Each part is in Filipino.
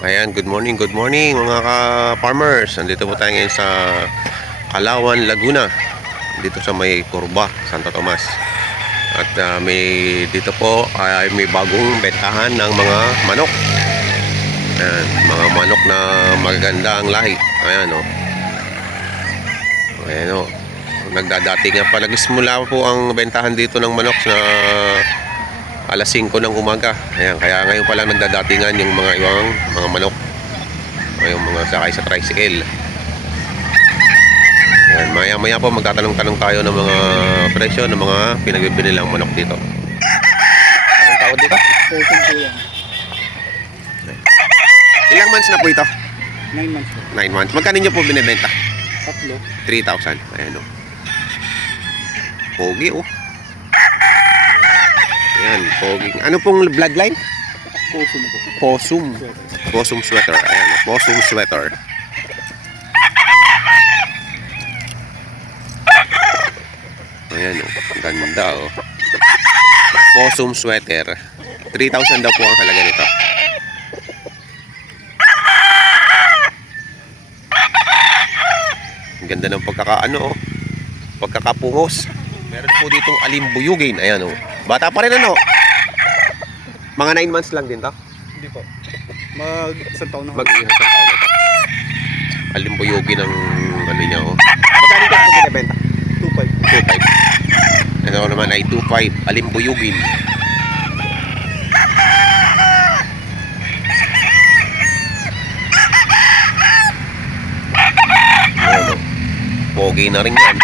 Ayan, good morning mga ka-farmers. Nandito po tayo ngayon sa Calauan, Laguna. Dito sa may Curva, Santo Tomas. At dito po ay may bagong bentahan ng mga manok. Ayan, mga manok na magaganda ang lahi. Ayan o. Ayan o. Nagdadating nga pala. Simula po ang bentahan dito ng manok na alas 5 ng umaga. Ayan, kaya ngayon pa lang nagdadatingan yung mga ibang mga manok. Yung mga sakay sa tricycle. Ayan, maya po magtatanong-tanong tayo ng mga presyo ng mga pinagbibili lang manok dito. Anong tawag dito? Ilang months na po ito? 9 months po. 9 months. Magkano nyo po binibenta? 3. 3,000. Ayan o. Pogi o. Ayan, pogi. Ano pong bloodline? Puso mo po. Possum. Possum sweater. Ayan, possum sweater. Ayan o, ganda o. Possum sweater. 3,000 daw po ang halaga nito. Ang ganda ng pagkakaano o. Pagkakapungos. Meron po ditong alimbuyugin. Ayan o. Bata pa rin ano. Mga 9 months lang din to. Hindi po. Isang taon na. Mag-iisang taon na to. Alimbuyugin ng ano niya o. Magkano ito kung binibenta? 2.5. 2.5. Ano naman ay 2.5. Alimbuyugin. Ano? Pogi na rin yan.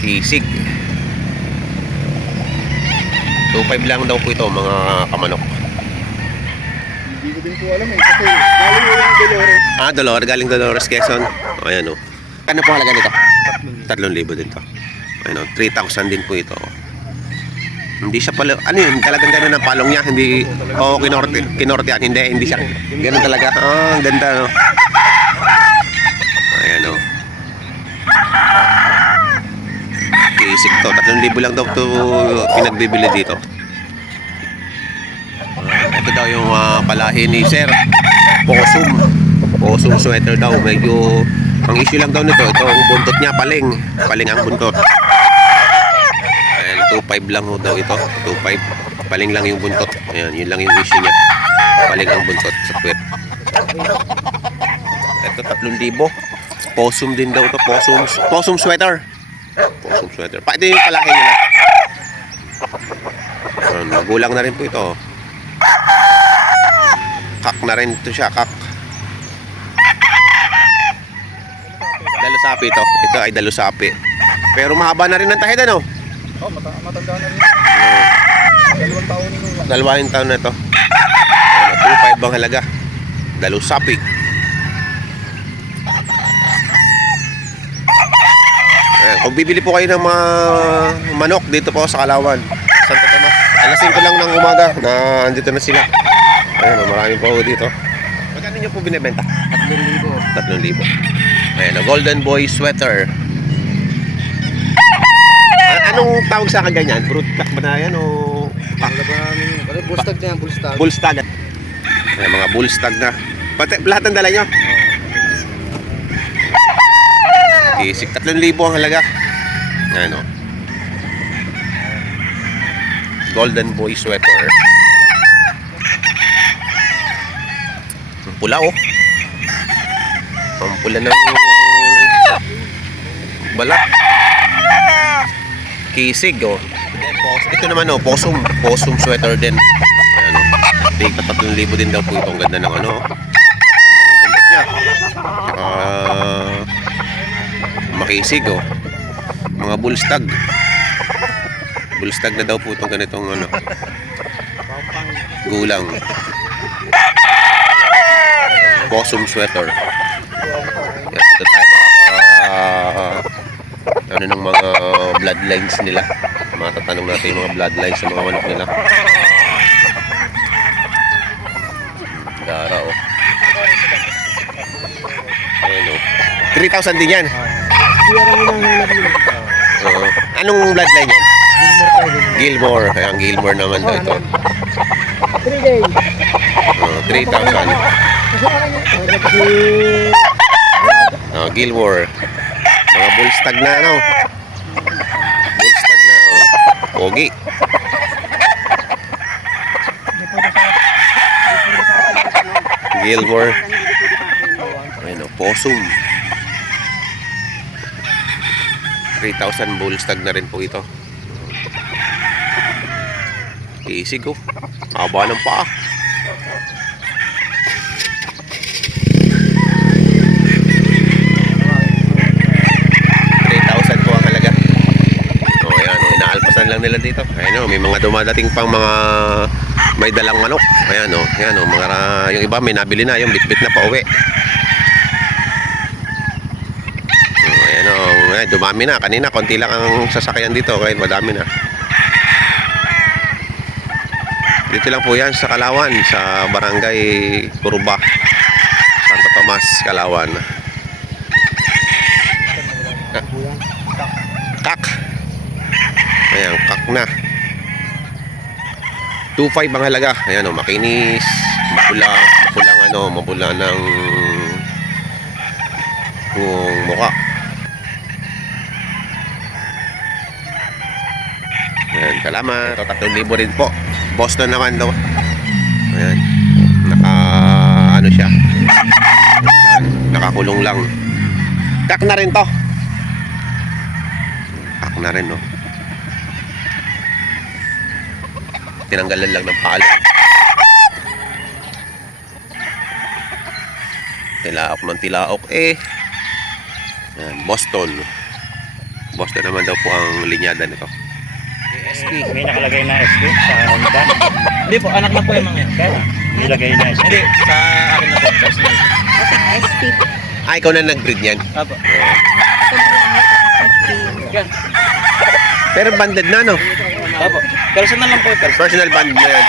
Kisig. 2.5 lang daw po ito mga kamanok. Hindi ko din po alam eh. Kasi galing mo yung Dolores. Dolores. Galing Dolores, Quezon. Ayan o. Ano po halaga nito? 3,000 din to. Ayan o. 3,000 din po ito. Hindi siya pala, ano yun, talagang gano'n ang palong niya. Hindi, kinortean. Hindi siya. Gano'n talaga. Ang ganda no. Ayan o. Kisig to. 3,000 lang daw to pinagbibili dito. Ito daw yung palahi ni Sir. Possum sweater daw. Medyo, ang issue lang daw nito, ito ang buntot niya, paling ang buntot. Ayan, 2.5 lang daw ito. 2.5. Paling lang yung buntot. Ayan, yun lang yung issue niya. Paling ang buntot sa puwet. Ito 3,000. Possum din daw ito. Possum sweater. Possum sweater. Ito yung palahi nila. Magulang na rin po ito. Kak na rin ito siya. Kak. Dalusapi ito. Ito ay dalusapi. Pero mahaba na rin ang tahid ano? Matanda na rin. 2 taon nung. 2 taon na ito. 2.5 bang halaga. Dalusapi. Ayan. Kung bibili po kayo ng mga manok dito po sa Calauan, Santo Tomas, alas 5 lang ng umaga na andito na sila. Ayan, marami po dito. Magkano nyo po binibenta? 3,000. Ayan, golden boy sweater. Anong tawag sa kaganyan? Broodcock ba na yan o Bullstag na yan, bullstag. bullstag? Ayan, mga bullstag na. Pati, lahat ng dala nyo? Isip, 3,000 ang halaga. Ayan o. Golden boy sweater. Ang pula o. Ang pula ng balat. Kisig o. Ito naman o, possum sweater din. Ayan o. Tig na 3,000 din daw po ito. Ang ganda ng ano. Ganda ng buntot niya. Makisig o. Mga bullstag. Bullstag na daw po itong ganitong ano. Gulang. Possum sweater. Yan, dito tayo ano ng mga bloodlines nila. Matatanong natin yung mga bloodlines sa mga manok nila. Gara o. Ayan o. 3,000 din yan. Anong bloodline yan? Gilmore. Ayan, Gilmore naman daw ito. 3 days. Oh, Gilmore. Mga bullstag na ano. Bullstag na. Oh. Pogi. Gilmore. Ayun, oh, possum. 3,000 bullstag na rin po ito. Isig oh. Haba ng paa. Lang nila dito. Ayan o, may mga dumadating pang mga may dalang manok. Ayan o, mga, yung iba may nabili na, yung bitbit na pauwi. Ayan o, dumami na. Kanina, konti lang ang sasakyan dito, kaya madami na. Dito lang po yan sa Kalawan, sa Barangay Kurba, Santo Tomas, Kalawan. Kak. Ayan, kak na. 2.5 ang halaga. Ayan o, makinis, mapula ng mukha. Ayan, salamat. 3,000 rin po. Boston naman daw. Ayan, siya. Ayan, nakakulong lang. Kak na rin to. Kak na rin, no. Tinanggalan lang ng palo. Tilaok ng tilaok eh. Yan, Boston. Boston naman daw po ang linyada nito. SP. May nakalagay na SP sa Honda. Hindi po, anak na po yung mga yan. Kaya nilagay na SP. Hindi, sa akin na po. Personal. SP. Ah, ikaw na nag-breed yan? Apo. Yan. Pero banded na, no? Apo. Personal lang po. Personal band na yan.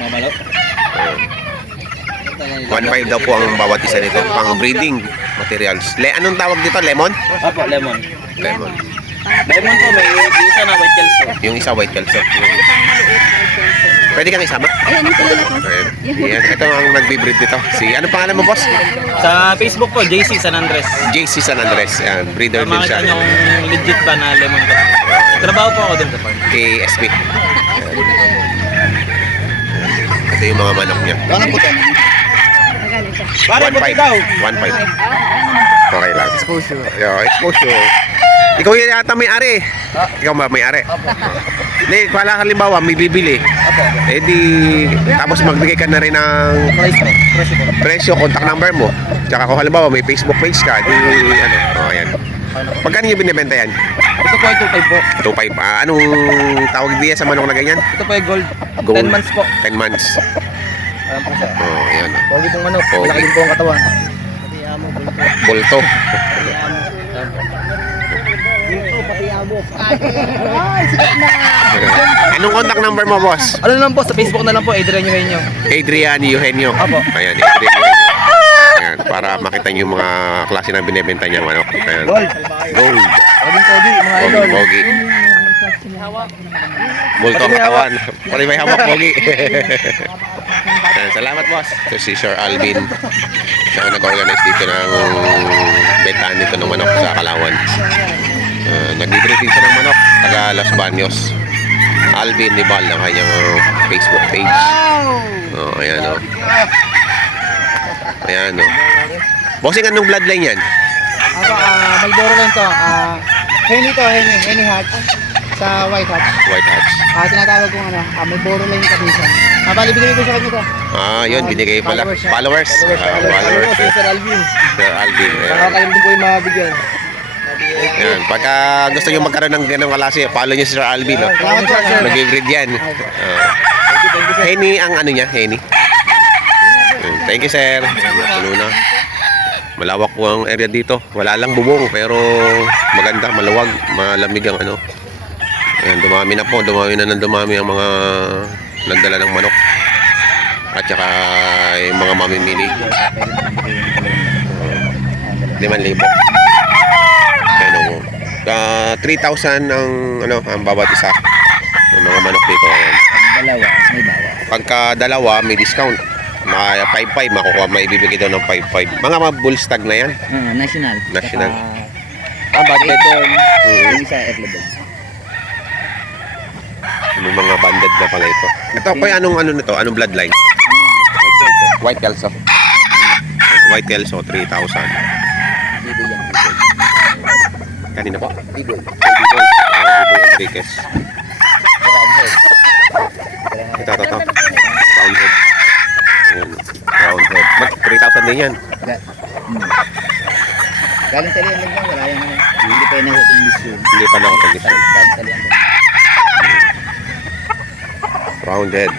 Mamalaw. 1.5 daw po ang bawat isa nito. Pang breeding materials. Anong tawag dito? Lemon? Apo, lemon. Lemon. Lemon po, may isa na white kelso. Yung isa white kelso. Pwede kang isama? Ayan, yung kilala ko. Ayan. Ito ang nagbe-breed dito. Ano pangalan mo, boss? Sa Facebook po, JC San Andres. JC San Andres. Ayan, breeder din Makita siya. nyo yung legit ba na lemon ko. Trabaho po ako dun sa farm. KSP. Ito yung mga manok niya. Ano po ito? Magaling siya. Pare, 1.5. buti daw. 1.5. Okay lang. Exposure. Yeah, exposure. Ikaw yan yata may-ari. Ikaw ba may-ari? Hindi, pala halimbawa may bibili. Eh di, tapos magbigay ka na rin ng presyo, contact number mo. Tsaka kung halimbawa may Facebook page ka, di ayan. Pagkano yung binibenta yan? Ito po ay 2.5 po. 2.5. Anong tawag diya sa manok na ganyan? Ito po ay gold. Gold. 10 months po. 10 months. Alam po siya. Oh, ayan. Pogi pong manok. Pogi. Malaki din po ang katawan. Bolto. Ay, sikat na. Anong contact number mo, boss? Ano lang po, sa Facebook na lang po, Adrian Eugenio. Adrian Eugenio. Apo. Ayan, Adrian Eugenio. Ayan, para makita niyo yung mga klase ng binibenta niya manok. Ayan. Gold. Gold. Pogi, mga idol. Pogi. Multo ang katawan. Pari may hawak, pogi. Ayan, salamat, boss. Ito si Sir Alvin. Siya ang nag-organize dito ng bentahan dito ng manok sa Kalawan. Nag-breed siya ng manok, taga Los Baños. Alvin Nibal ang kanyang Facebook page. Oh, ayan o. Ayan o. Bossing, anong bloodline yan? Ako, Malboro lang to. Henny Hatch sa White Hatch. White Hatch. Tinatawag kong Malboro lang yung kabisan. Bali, bigay ko sa kanya to. Yun, binigay pala. Followers. Followers. Sir Alvin. Sir Alvin. Ayan. Nakakalim din po yung mabigyan. Ayan. Pagka gusto nyo magkaroon ng ganong klase, follow nyo si Sir Alvin. No? Salamat po, sir. Nag-breed yan. Henny ang ano niya, Henny. Thank you, sir. Puno na. Malawak po ang area dito. Wala lang bubong, pero maganda, maluwag, malamig ang ano. Ayan, dumami na po. Dumami ang mga nagdala ng manok. At saka yung mga mamimili. 5,000. Ayan o. 3,000 ang bawat isa ng mga manok dito. Ayan. Dalawa, may bawa. Pagka dalawa, may discount. Mga 5-5, makukuha, maibibigay daw ng 5-5. Mga bull stag na yan. National. National. Banded. Mm. Yung isa air level. May mga banded na pala ito. Ito po anong ano nito? Anong bloodline? White Kelso. White Kelso, 3,000. Bibo yan. Kanina po? Bibo. Biboy Enriquez. Ito. Round head. Ayan. Round head. 3,000 din yan. Galing talian lang yan. Wala yan. Hindi pa yung kondisyon. Hindi pa nakapag-isip. Galing talian lang. Round head.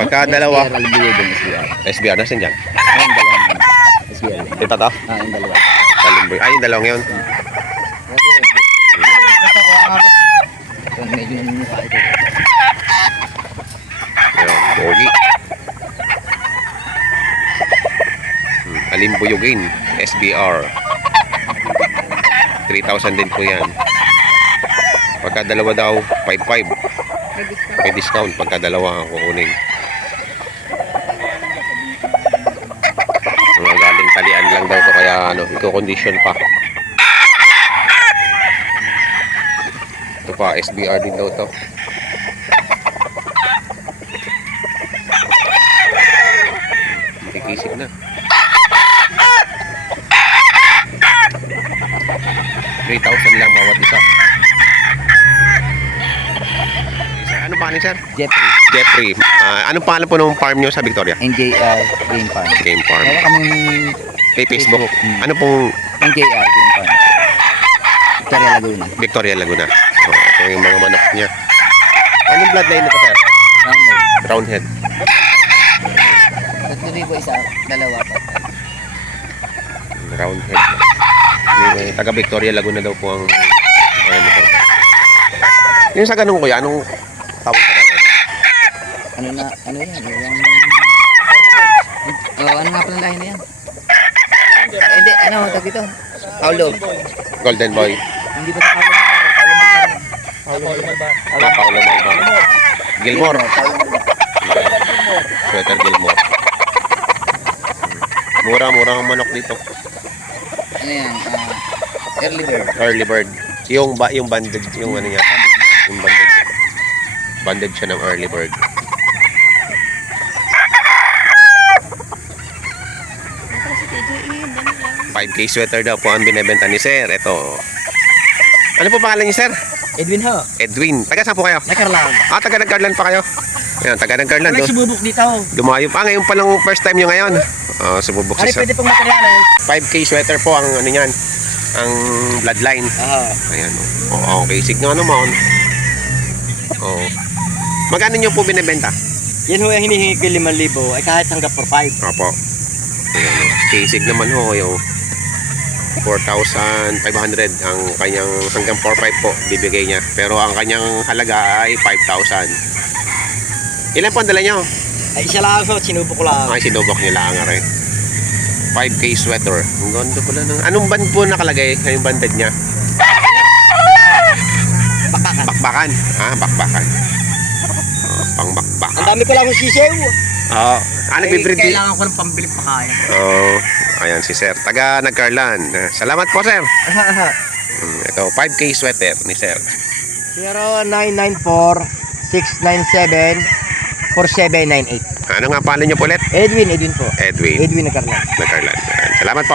Pagka dalawa, SBR, nasan dyan? Ayun, dalawang SBL. Ito to? Yung dalawa. Kalimboy. Ay, yung dalawang yun. Medyo nanunukha ito. Ayun, pogi. Alimbuyugin, SBR. 3,000 din po yan. Pagka dalawa daw, 5,500. May discount pagka dalawa ang kukunin. Mga galing talian lang daw to kaya ano, i-condition pa. Ito pa, SBR din daw to. Nakikisig na. 3,000 lang bawat isa. Ano pangalan, sir? Jeffrey. Jeffrey. Anong pangalan po ng farm nyo sa Victoria? NJR Game Farm. Game Farm. Meron kaming May Facebook. Ano pong NJR Game Farm. Victoria Laguna. Victoria Laguna? Oh, ito yung mga manok niya. Anong bloodline nito, sir? Roundhead. Tuloy po isa, dalawa pa. Roundhead. Yung taga Victoria Laguna daw po ang ano nito. Yung sa ganun kuya, anong tawag sa ganun? Ano yan? Ano nga pala lahi na yan? Hindi, tag ito? Paulo. Golden Boy. Hindi ba ito Paulo? Paulo Malba. Gilmore. Sweater Gilmore. Mura-mura ang manok dito. Ano yan? Early bird. Early bird. Yung banded, yung ano niya. Yung banded. Banded siya ng early bird. $5K sweater daw po ang binebenta ni Sir. Ito. Ano po pangalan niyo, Sir? Edwin ho. Edwin. Taga saan po kayo? Nakarlaan. Taga Nagcarlan pa kayo? Ayan, taga Nagcarlan. Sububok dito. Dumayo pa. Ngayon pa lang first time nyo ngayon. Sububok si Sir. Pwede pong materialan. 5K sweater po ang ano niyan. Ang bloodline. Ayan. Oh, okay. Signal naman. Oh. Magkano nyo po binebenta? Yan ho yung hinihingi ko 5,000 ay kahit hanggang 4,500. Opo. Ayan. Kisig naman ho. Yung 4,500 ang kanyang hanggang 4,500 po bibigay niya. Pero ang kanyang halaga ay 5,000. Ilan po ang dala nyo? Ay isa lang ho, sinubok ko lang. Ay, sinubok niya lang rin. 5K sweater. Ang ganda pala ng... Anong band po nakalagay? Yung banded niya? Bakbakan. Bakbakan. Bakbakan. Pang bakbakan. Ang dami ko lang sisew. Oo. Nagbe-breed din. Kailangan ko ng pambili pakain. Oo. Ayan si Sir. Taga Nagcarlan. Salamat po, Sir. Ito, 5K sweater ni Sir. 0994-697-4798. Ano nga pangalan niyo po ulit? Edwin po. Edwin. Edwin Nakarlan. Nagcarlan. Salamat po.